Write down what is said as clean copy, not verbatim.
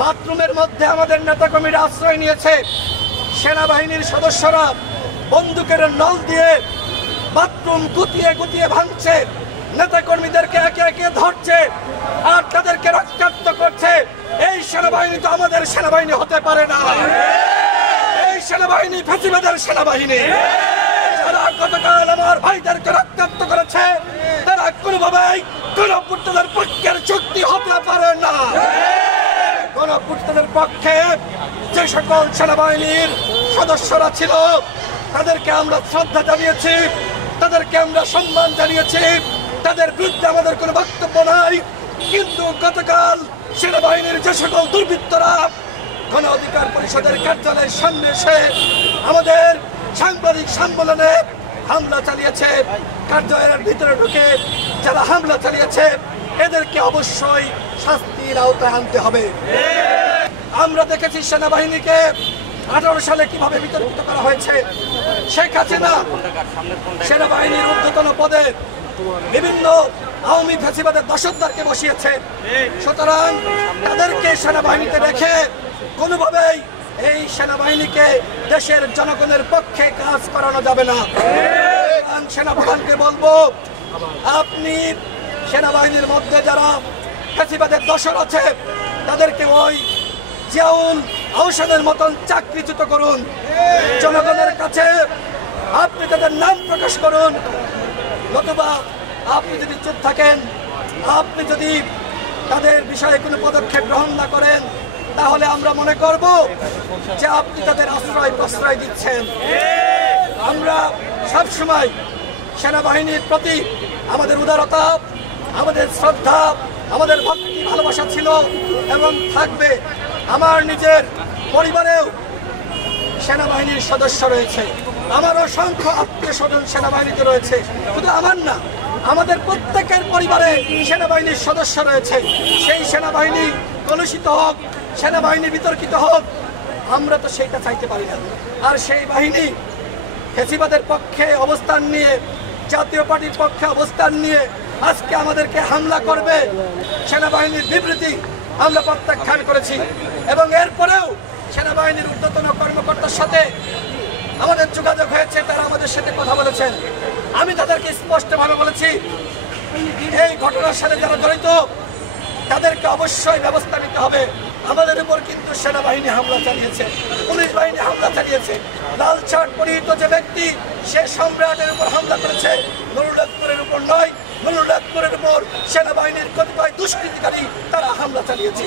বাথরুমের মধ্যে আমাদের নেতাকর্মীরা আশ্রয় নিয়েছে। সেনাবাহিনীর সদস্যরা বন্দুকের নল দিয়ে বাথরুম গুটিয়ে গুটিয়ে ভাঙছে, নেতাকর্মীদেরকে একে একে ধরছে আর তাদেরকে রক্তাক্ত করছে। এই সেনাবাহিনী তো আমাদের সেনাবাহিনী হতে পারে না। এই সেনাবাহিনী ফ্যাসিবাদের সেনাবাহিনী। যারা গতকাল আমার ভাইদেরকে রক্তাক্ত করেছে তারা কোনোভাবেই গণঅভ্যুত্থানের পক্ষের শক্তি হতে পারে না। গণঅভ্যুত্থানের পক্ষে যে সকল সেনাবাহিনীর সদস্যরা ছিল তাদেরকে আমরা শ্রদ্ধা জানিয়েছি, তাদেরকে আমরা সম্মান জানিয়েছি, তাদের বিরুদ্ধে আমাদের কোনো বক্তব্য নাই। কিন্তু গতকাল সেনাবাহিনীর যে সকল দুর্বৃত্তরা গণ অধিকার পরিষদের কার্যালয়ের সামনে এসে আমাদের সাংবাদিক সম্মেলনে হামলা চালিয়েছে, কার্যালয়ের ভিতরে ঢুকে যারা হামলা চালিয়েছে এদেরকে অবশ্যই শাস্তির আওতায় আনতে হবে। আমরা দেখেছি সেনাবাহিনীকে 18 সালে কিভাবে বিতর্কিত করা হয়েছে। শেখ হাসিনা সেনাবাহিনীর ঊর্ধ্বতন পদে বিভিন্ন আওয়ামী ফ্যাসিবাদের দশকদারকে বসিয়েছে। সুতরাং তাদেরকে সেনাবাহিনীতে রেখে কোনোভাবেই এই সেনাবাহিনীকে দেশের জনগণের পক্ষে কাজ করানো যাবে না। সেনাপ্রধানকে বলবো, আপনি সেনাবাহিনীর মধ্যে যারা ফ্যাসিবাদের দশর আছে তাদেরকে ওই জিয়াউল আহসানের মতন চাকরিচ্যুত করুন। জনগণের কাছে আপনি তাদের নাম প্রকাশ করুন। নতুবা আপনি যদি চুপ থাকেন, আপনি যদি তাদের বিষয়ে কোনো পদক্ষেপ গ্রহণ না করেন তাহলে আমরা মনে করব যে আপনি তাদের আশ্রয় প্রশ্রয় দিচ্ছেন। আমরা সবসময় সেনাবাহিনীর প্রতি আমাদের উদারতা, আমাদের শ্রদ্ধা, আমাদের ভক্তি ভালোবাসা ছিল এবং থাকবে। আমার নিজের পরিবারেও সেনাবাহিনীর সদস্য রয়েছে, আমার অসংখ্য আত্মীয় স্বজন সেনাবাহিনীতে রয়েছে। শুধু আমার না, আমাদের প্রত্যেকের পরিবারে সেনাবাহিনীর সদস্য রয়েছে। সেই সেনাবাহিনী কলুষিত হোক, সেনাবাহিনী বিতর্কিত হোক, আমরা তো সেইটা চাইতে পারি না। আর সেই বাহিনী ফ্যাসিবাদের পক্ষে অবস্থান নিয়ে, জাতীয় পার্টির পক্ষে অবস্থান নিয়ে আজকে আমাদেরকে হামলা করবে, সেনাবাহিনীর বিবৃতি আমরা প্রত্যাখ্যান করেছি। এবং এরপরেও সেনাবাহিনীর ঊর্ধ্বতন কর্মকর্তার সাথে আমাদের যোগাযোগ হয়েছে, তারা আমাদের সাথে কথা বলেছেন। আমি তাদেরকে স্পষ্টভাবে বলেছি, এই ঘটনার সাথে যারা জড়িত তাদেরকে অবশ্যই ব্যবস্থা নিতে হবে। আমাদের উপর কিন্তু সেনাবাহিনী হামলা চালিয়েছে, পুলিশ বাহিনী হামলা চালিয়েছে। লাল শার্ট পরিহিত যে ব্যক্তি সে সম্রাটের উপর হামলা করেছে, নুরুল্লাহপুরের উপর নয়। নুরুল্লাহপুরের উপর সেনাবাহিনীর কতিপয় দুষ্কৃতিকারী তারা হামলা চালিয়েছে।